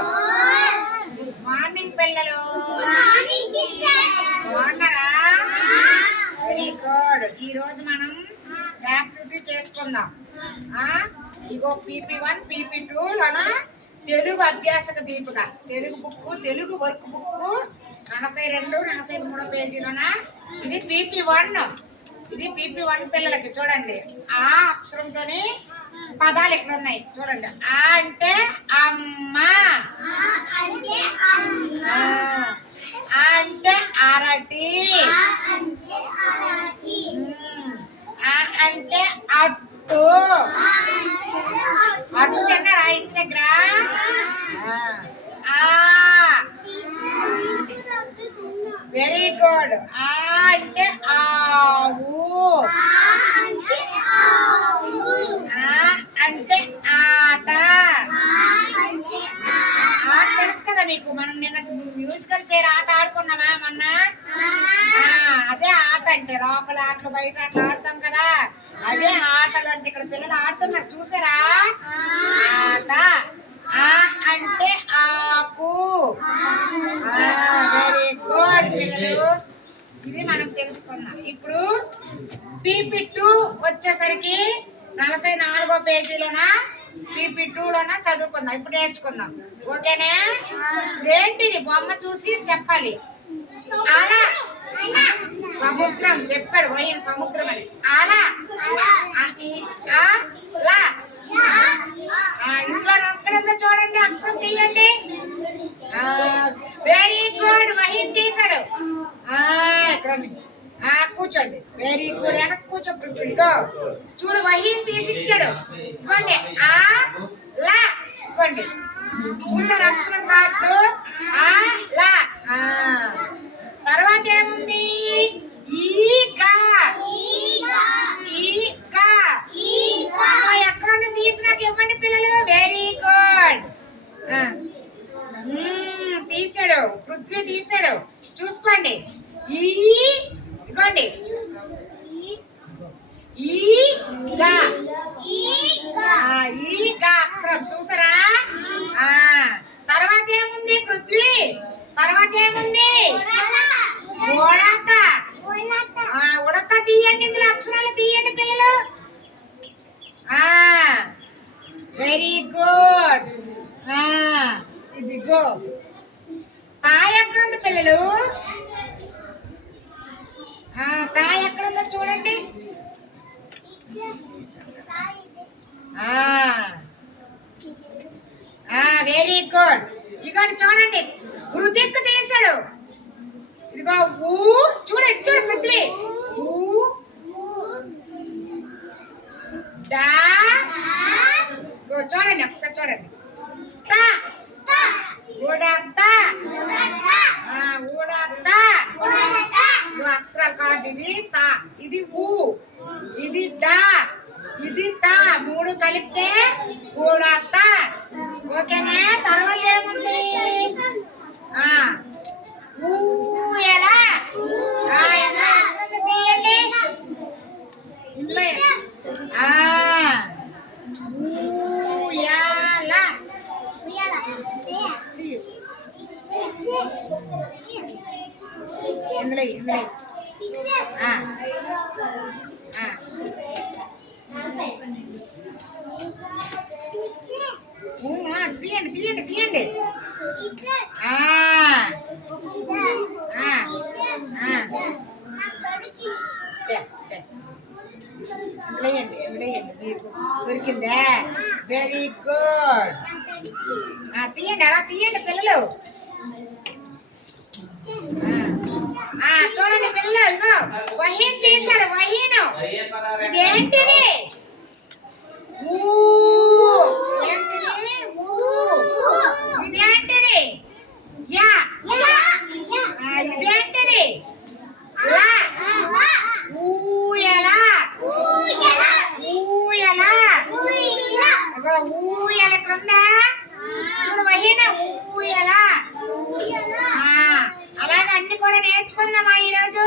Good morning పిల్లలు. బాగున్నారా? Very good. ఈ రోజు మనం యాక్టివిటీ చేసుకుందాం. ఇగో PP1 PP2 లోన Telugu Abhyasaka Deepika Telugu book, Telugu work book 42 43 పేజీలోన ఇది PP1. ఇది PP1 పిల్లలకి. చూడండి, ఆ అక్షరంతోనే పదాలు ఎక్కడ ఉన్నాయి చూడండి. ఆ అంటే అమ్మ, ఆ అంటే అరటి, ఆ అంటే అట్టు. అట్టు తిన్నారా ఇంటి దగ్గర? Very good. ఆ అంటే ఆవు, అంటే ఆట. తెలుసు కదా మీకు, మనం నిన్న మ్యూజికల్ చైర్ ఆట ఆడుకున్నామా మొన్న? అదే ఆట అంటే. లోపల ఆటలు బయట ఆటలు ఆడతాం కదా, అదే ఆటలు అంటే. ఇక్కడ పిల్లలు ఆడుతున్నారు చూసారా? ఆట. ఆ అంటే ఆకు. వెరీ గుడ్ పిల్లలు. ఇది మనం తెలుసుకుందాం. ఇప్పుడు PP2 వచ్చేసరికి 44వ పేజీలోన PP2లోన చదువుకుందాం. ఇప్పుడు నేర్చుకుందాం, ఓకేనా? ఏంటిది బొమ్మ చూసి చెప్పాలి. అలా సముద్రం చెప్పాడు పోయిన సముద్రం అని. అలా ఇంట్లో అక్కడంతా చూడండి, అక్షరం తీయండి. Very good. వహీన్ తీసాడు. కూర్చోండి. Very good. వెనక్కి కూర్చోప్పుడు ఇగో చూడు, వహీన్ తీసి ఇచ్చాడు. ఇవ్వండి. ఇవ్వండి. చూసారు అక్షరం కార్డు? తర్వాత ఏముంది? ఎక్కడన్నా తీసి నాకు ఇవ్వండి పిల్లలు. Very good. తీసాడు, పృథ్వీ తీసాడు. చూసుకోండి. ఇగోండి. అక్షరం చూసారా? తర్వాత ఏముంది పృథ్వీ? తర్వాత ఏముంది? ఉడత తీయండి. ఇందులో అక్షరాలు తీయండి పిల్లలు. Very good. ఇదిగో తాయ్ ఎక్కడుంది పిల్లలు? తాయ్ ఎక్కడుందో చూడండి. Very good. ఇదిగోండి చూడండి, హృతిక్ తీసాడు. ఇదిగో చూడండి, చూడు పృథ్వీ. చూడండి ఒకసారి చూడండి. అక్షరాల కార్డు. ఇది తా, ఇది ఊ, ఇది డా, ఇది తా. మూడు కలిపితే ఊడత. ఓకేనా? తర్వాత ఏముంది? ఊయల. తీయండి. ఇందులో తీయండి తీయండి తీయండి. దొరికిందా? Very good. తీయండి, అలా తీయండి పిల్లలు. చూడండి పిల్లలు. ఇగో వహీన్ తీసాడు. వహీను ఇదేంటిది? ఇదేంటిది? ఇదేంటిది? ఊయల ఎక్కడుందా చూడు వహీన. ఊయల. అలాగే అన్ని కూడా నేర్చుకుందామా ఈరోజు?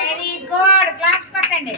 Very good. క్లాప్స్ కొట్టండి.